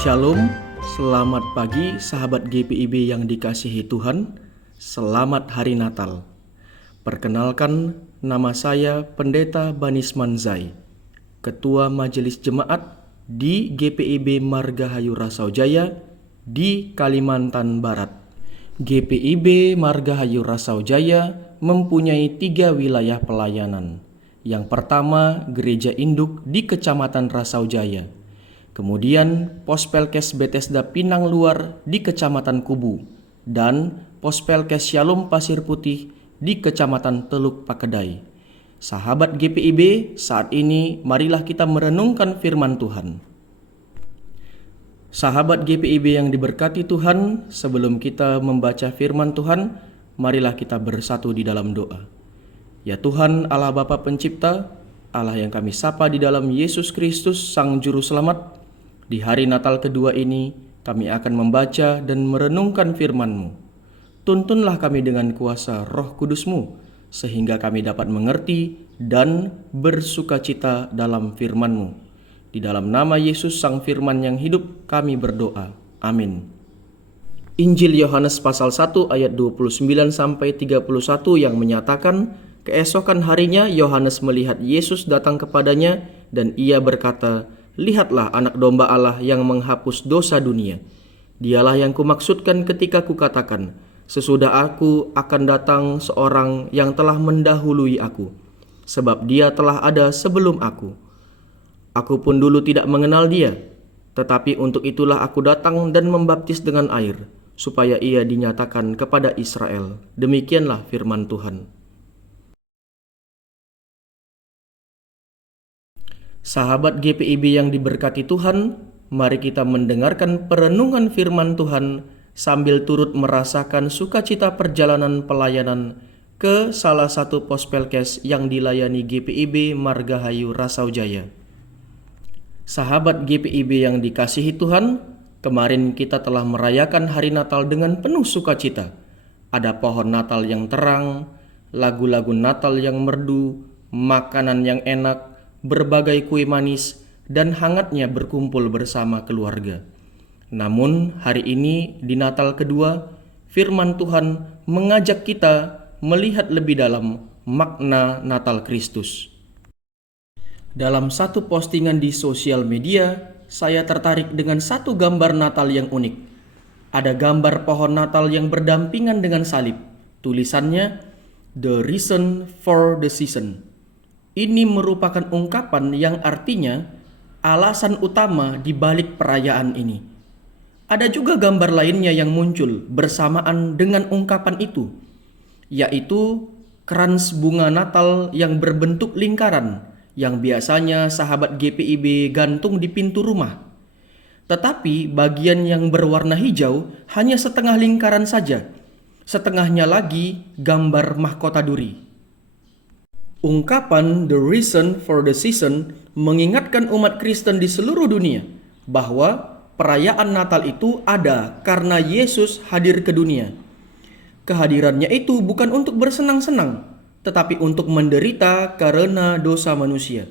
Shalom, selamat pagi sahabat GPIB yang dikasihi Tuhan. Selamat Hari Natal. Perkenalkan, nama saya Pendeta Banisman Zai, Ketua Majelis Jemaat di GPIB Margahayu Rasaujaya di Kalimantan Barat. GPIB Margahayu Rasaujaya mempunyai 3 wilayah pelayanan. Yang pertama, Gereja Induk di Kecamatan Rasaujaya. Kemudian Pospelkes Bethesda Pinang Luar di Kecamatan Kubu dan Pospelkes Shalom Pasir Putih di Kecamatan Teluk Pakedai. Sahabat GPIB, saat ini marilah kita merenungkan firman Tuhan. Sahabat GPIB yang diberkati Tuhan, sebelum kita membaca firman Tuhan, marilah kita bersatu di dalam doa. Ya Tuhan Allah Bapa Pencipta, Allah yang kami sapa di dalam Yesus Kristus Sang Juru Selamat, di hari Natal kedua ini, kami akan membaca dan merenungkan firman-Mu. Tuntunlah kami dengan kuasa Roh Kudus-Mu, sehingga kami dapat mengerti dan bersukacita dalam firman-Mu. Di dalam nama Yesus Sang Firman yang hidup, kami berdoa. Amin. Injil Yohanes pasal 1 ayat 29-31 yang menyatakan, keesokan harinya Yohanes melihat Yesus datang kepadanya dan ia berkata, "Lihatlah anak domba Allah yang menghapus dosa dunia. Dialah yang kumaksudkan ketika kukatakan, sesudah aku akan datang seorang yang telah mendahului aku, sebab dia telah ada sebelum aku. Aku pun dulu tidak mengenal dia, tetapi untuk itulah aku datang dan membaptis dengan air, supaya ia dinyatakan kepada Israel." Demikianlah firman Tuhan. Sahabat GPIB yang diberkati Tuhan, mari kita mendengarkan perenungan firman Tuhan sambil turut merasakan sukacita perjalanan pelayanan ke salah satu pospelkes yang dilayani GPIB Margahayu Rasaujaya. Sahabat GPIB yang dikasihi Tuhan, kemarin kita telah merayakan hari Natal dengan penuh sukacita. Ada pohon Natal yang terang, lagu-lagu Natal yang merdu, makanan yang enak, berbagai kue manis, dan hangatnya berkumpul bersama keluarga. Namun hari ini di Natal kedua, firman Tuhan mengajak kita melihat lebih dalam makna Natal Kristus. Dalam satu postingan di sosial media, saya tertarik dengan satu gambar Natal yang unik. Ada gambar pohon Natal yang berdampingan dengan salib. Tulisannya, "The Reason for the Season." Ini merupakan ungkapan yang artinya alasan utama di balik perayaan ini. Ada juga gambar lainnya yang muncul bersamaan dengan ungkapan itu, yaitu krans bunga Natal yang berbentuk lingkaran yang biasanya sahabat GPIB gantung di pintu rumah. Tetapi bagian yang berwarna hijau hanya setengah lingkaran saja, setengahnya lagi gambar mahkota duri. Ungkapan "The Reason for the Season" mengingatkan umat Kristen di seluruh dunia bahwa perayaan Natal itu ada karena Yesus hadir ke dunia. Kehadirannya itu bukan untuk bersenang-senang, tetapi untuk menderita karena dosa manusia.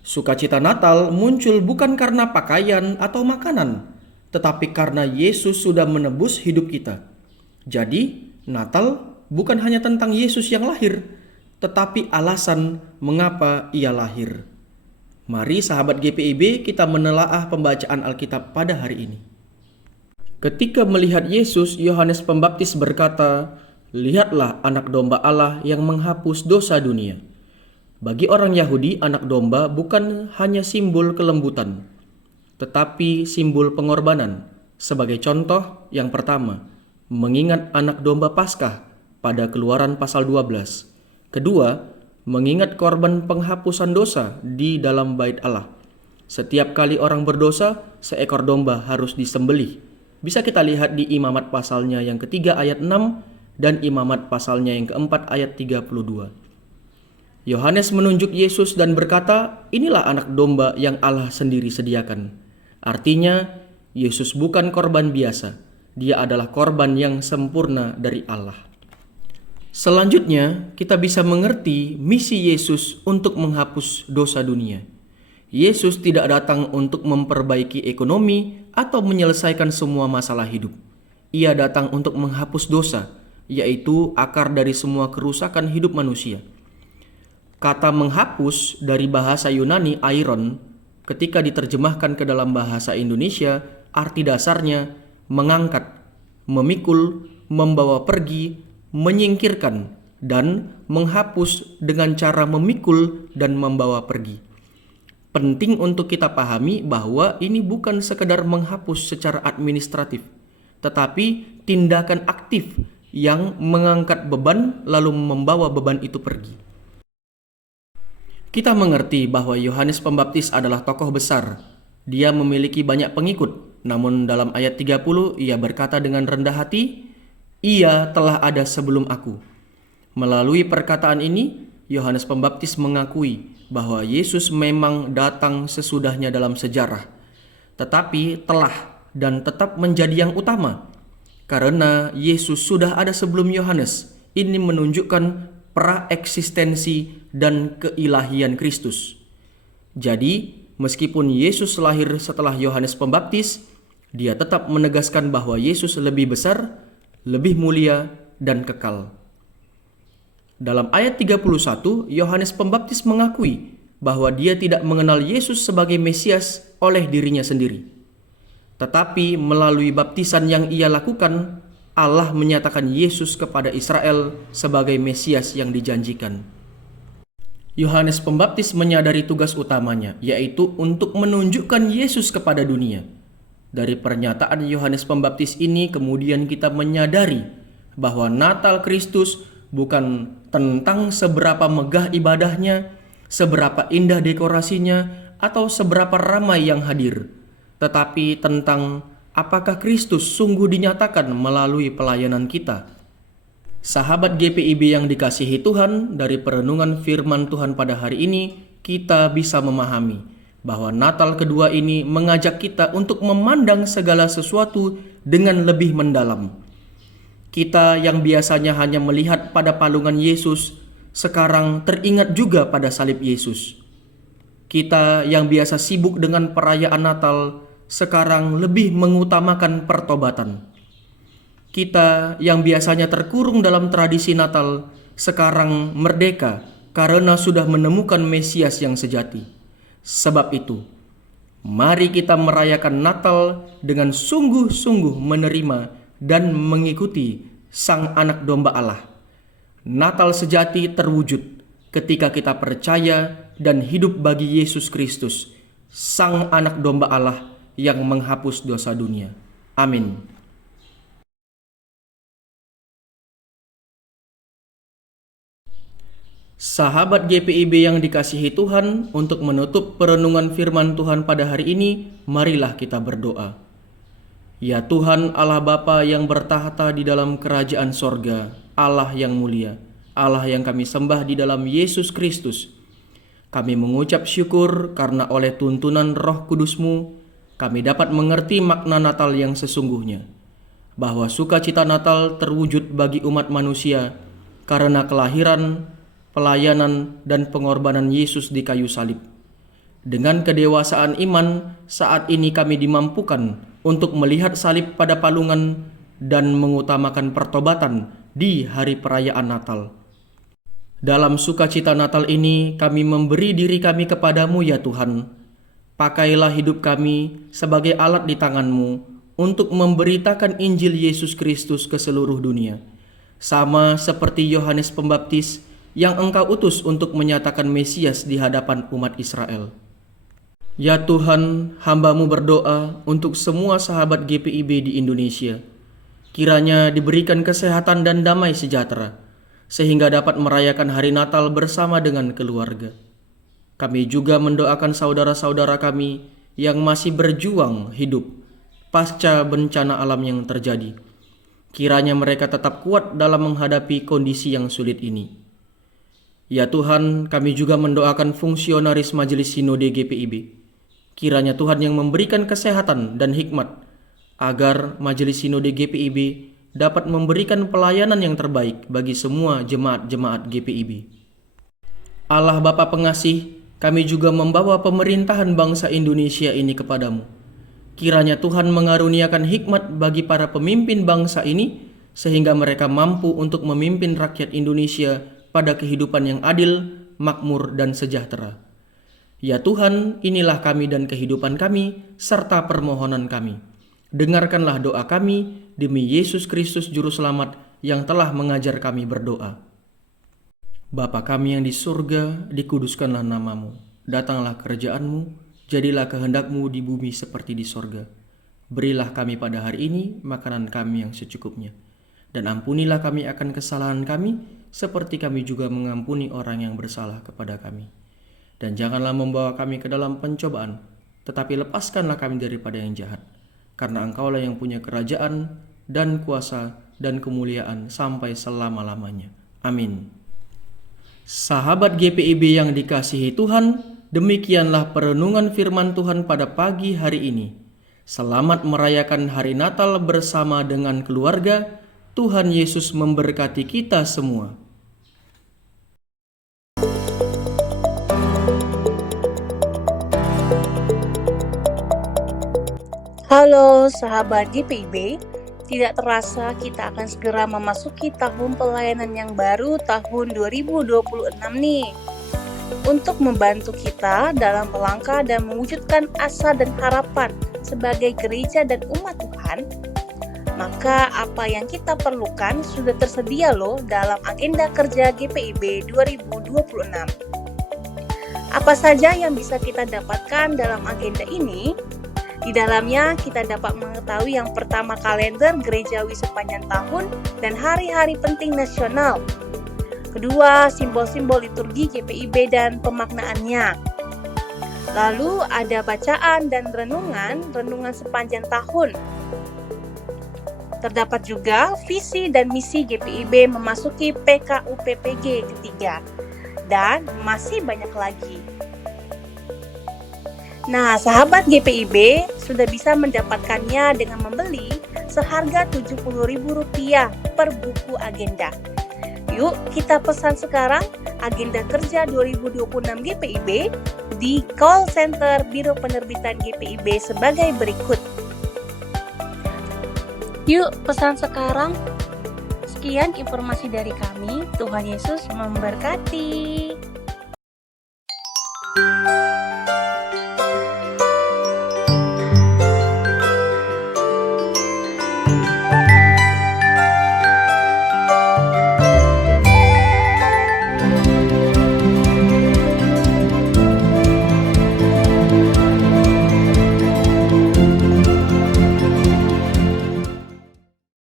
Sukacita Natal muncul bukan karena pakaian atau makanan, tetapi karena Yesus sudah menebus hidup kita. Jadi, Natal bukan hanya tentang Yesus yang lahir, tetapi alasan mengapa ia lahir. Mari sahabat GPIB kita menelaah pembacaan Alkitab pada hari ini. Ketika melihat Yesus, Yohanes Pembaptis berkata, "Lihatlah anak domba Allah yang menghapus dosa dunia." Bagi orang Yahudi, anak domba bukan hanya simbol kelembutan, tetapi simbol pengorbanan. Sebagai contoh, yang pertama, mengingat anak domba Paskah pada Keluaran pasal 12. Kedua, mengingat korban penghapusan dosa di dalam bait Allah. Setiap kali orang berdosa, seekor domba harus disembelih. Bisa kita lihat di Imamat pasalnya yang ketiga ayat 6 dan Imamat pasalnya yang keempat ayat 32. Yohanes menunjuk Yesus dan berkata, "Inilah anak domba yang Allah sendiri sediakan." Artinya, Yesus bukan korban biasa. Dia adalah korban yang sempurna dari Allah. Selanjutnya, kita bisa mengerti misi Yesus untuk menghapus dosa dunia. Yesus tidak datang untuk memperbaiki ekonomi atau menyelesaikan semua masalah hidup. Ia datang untuk menghapus dosa, yaitu akar dari semua kerusakan hidup manusia. Kata menghapus dari bahasa Yunani airon, ketika diterjemahkan ke dalam bahasa Indonesia, arti dasarnya mengangkat, memikul, membawa pergi, menyingkirkan, dan menghapus dengan cara memikul dan membawa pergi. Penting untuk kita pahami bahwa ini bukan sekedar menghapus secara administratif, tetapi tindakan aktif yang mengangkat beban lalu membawa beban itu pergi. Kita mengerti bahwa Yohanes Pembaptis adalah tokoh besar. Dia memiliki banyak pengikut, namun dalam ayat 30 ia berkata dengan rendah hati, "Ia telah ada sebelum aku." Melalui perkataan ini, Yohanes Pembaptis mengakui bahwa Yesus memang datang sesudahnya dalam sejarah, tetapi telah dan tetap menjadi yang utama. Karena Yesus sudah ada sebelum Yohanes, ini menunjukkan praeksistensi dan keilahian Kristus. Jadi, meskipun Yesus lahir setelah Yohanes Pembaptis, dia tetap menegaskan bahwa Yesus lebih besar, lebih mulia, dan kekal. Dalam ayat 31, Yohanes Pembaptis mengakui bahwa dia tidak mengenal Yesus sebagai Mesias oleh dirinya sendiri. Tetapi melalui baptisan yang ia lakukan, Allah menyatakan Yesus kepada Israel sebagai Mesias yang dijanjikan. Yohanes Pembaptis menyadari tugas utamanya, yaitu untuk menunjukkan Yesus kepada dunia. Dari pernyataan Yohanes Pembaptis ini kemudian kita menyadari bahwa Natal Kristus bukan tentang seberapa megah ibadahnya, seberapa indah dekorasinya, atau seberapa ramai yang hadir, tetapi tentang apakah Kristus sungguh dinyatakan melalui pelayanan kita. Sahabat GPIB yang dikasihi Tuhan, dari perenungan firman Tuhan pada hari ini, kita bisa memahami bahwa Natal kedua ini mengajak kita untuk memandang segala sesuatu dengan lebih mendalam. Kita yang biasanya hanya melihat pada palungan Yesus, sekarang teringat juga pada salib Yesus. Kita yang biasa sibuk dengan perayaan Natal, sekarang lebih mengutamakan pertobatan. Kita yang biasanya terkurung dalam tradisi Natal, sekarang merdeka karena sudah menemukan Mesias yang sejati. Sebab itu, mari kita merayakan Natal dengan sungguh-sungguh menerima dan mengikuti Sang Anak Domba Allah. Natal sejati terwujud ketika kita percaya dan hidup bagi Yesus Kristus, Sang Anak Domba Allah yang menghapus dosa dunia. Amin. Sahabat GPIB yang dikasihi Tuhan, untuk menutup perenungan firman Tuhan pada hari ini, marilah kita berdoa. Ya Tuhan Allah Bapa yang bertahta di dalam kerajaan sorga, Allah yang mulia, Allah yang kami sembah di dalam Yesus Kristus, kami mengucap syukur karena oleh tuntunan Roh Kudus-Mu, kami dapat mengerti makna Natal yang sesungguhnya, bahwa sukacita Natal terwujud bagi umat manusia karena kelahiran, pelayanan, dan pengorbanan Yesus di kayu salib. Dengan kedewasaan iman, saat ini kami dimampukan untuk melihat salib pada palungan dan mengutamakan pertobatan di hari perayaan Natal. Dalam sukacita Natal ini, kami memberi diri kami kepadamu ya Tuhan. Pakailah hidup kami sebagai alat di tangan-Mu untuk memberitakan Injil Yesus Kristus ke seluruh dunia. Sama seperti Yohanes Pembaptis yang Engkau utus untuk menyatakan Mesias di hadapan umat Israel. Ya Tuhan, hamba-Mu berdoa untuk semua sahabat GPIB di Indonesia. Kiranya diberikan kesehatan dan damai sejahtera, sehingga dapat merayakan hari Natal bersama dengan keluarga. Kami juga mendoakan saudara-saudara kami yang masih berjuang hidup pasca bencana alam yang terjadi. Kiranya mereka tetap kuat dalam menghadapi kondisi yang sulit ini. Ya Tuhan, kami juga mendoakan fungsionaris Majelis Sinode GPIB. Kiranya Tuhan yang memberikan kesehatan dan hikmat agar Majelis Sinode GPIB dapat memberikan pelayanan yang terbaik bagi semua jemaat-jemaat GPIB. Allah Bapa Pengasih, kami juga membawa pemerintahan bangsa Indonesia ini kepadamu. Kiranya Tuhan mengaruniakan hikmat bagi para pemimpin bangsa ini, sehingga mereka mampu untuk memimpin rakyat Indonesia pada kehidupan yang adil, makmur, dan sejahtera. Ya Tuhan, inilah kami dan kehidupan kami, serta permohonan kami. Dengarkanlah doa kami demi Yesus Kristus Juru Selamat yang telah mengajar kami berdoa. Bapa kami yang di surga, dikuduskanlah namamu. Datanglah kerajaan-Mu, jadilah kehendak-Mu di bumi seperti di surga. Berilah kami pada hari ini makanan kami yang secukupnya. Dan ampunilah kami akan kesalahan kami, seperti kami juga mengampuni orang yang bersalah kepada kami. Dan janganlah membawa kami ke dalam pencobaan, tetapi lepaskanlah kami daripada yang jahat. Karena Engkaulah yang punya kerajaan dan kuasa dan kemuliaan sampai selama-lamanya. Amin. Sahabat GPIB yang dikasihi Tuhan, demikianlah perenungan firman Tuhan pada pagi hari ini. Selamat merayakan hari Natal bersama dengan keluarga. Tuhan Yesus memberkati kita semua. Halo sahabat GPIB, tidak terasa kita akan segera memasuki tahun pelayanan yang baru tahun 2026 nih. Untuk membantu kita dalam melangkah dan mewujudkan asa dan harapan sebagai gereja dan umat Tuhan, maka apa yang kita perlukan sudah tersedia loh dalam agenda kerja GPIB 2026. Apa saja yang bisa kita dapatkan dalam agenda ini? Di dalamnya kita dapat mengetahui yang pertama kalender gerejawi sepanjang tahun dan hari-hari penting nasional. Kedua, simbol-simbol liturgi GPIB dan pemaknaannya. Lalu ada bacaan dan renungan sepanjang tahun. Terdapat juga visi dan misi GPIB memasuki PKUPPG ketiga. Dan masih banyak lagi. Nah, sahabat GPIB sudah bisa mendapatkannya dengan membeli seharga Rp70.000 per buku agenda. Yuk kita pesan sekarang agenda kerja 2026 GPIB di call center Biro Penerbitan GPIB sebagai berikut. Yuk pesan sekarang. Sekian informasi dari kami. Tuhan Yesus memberkati.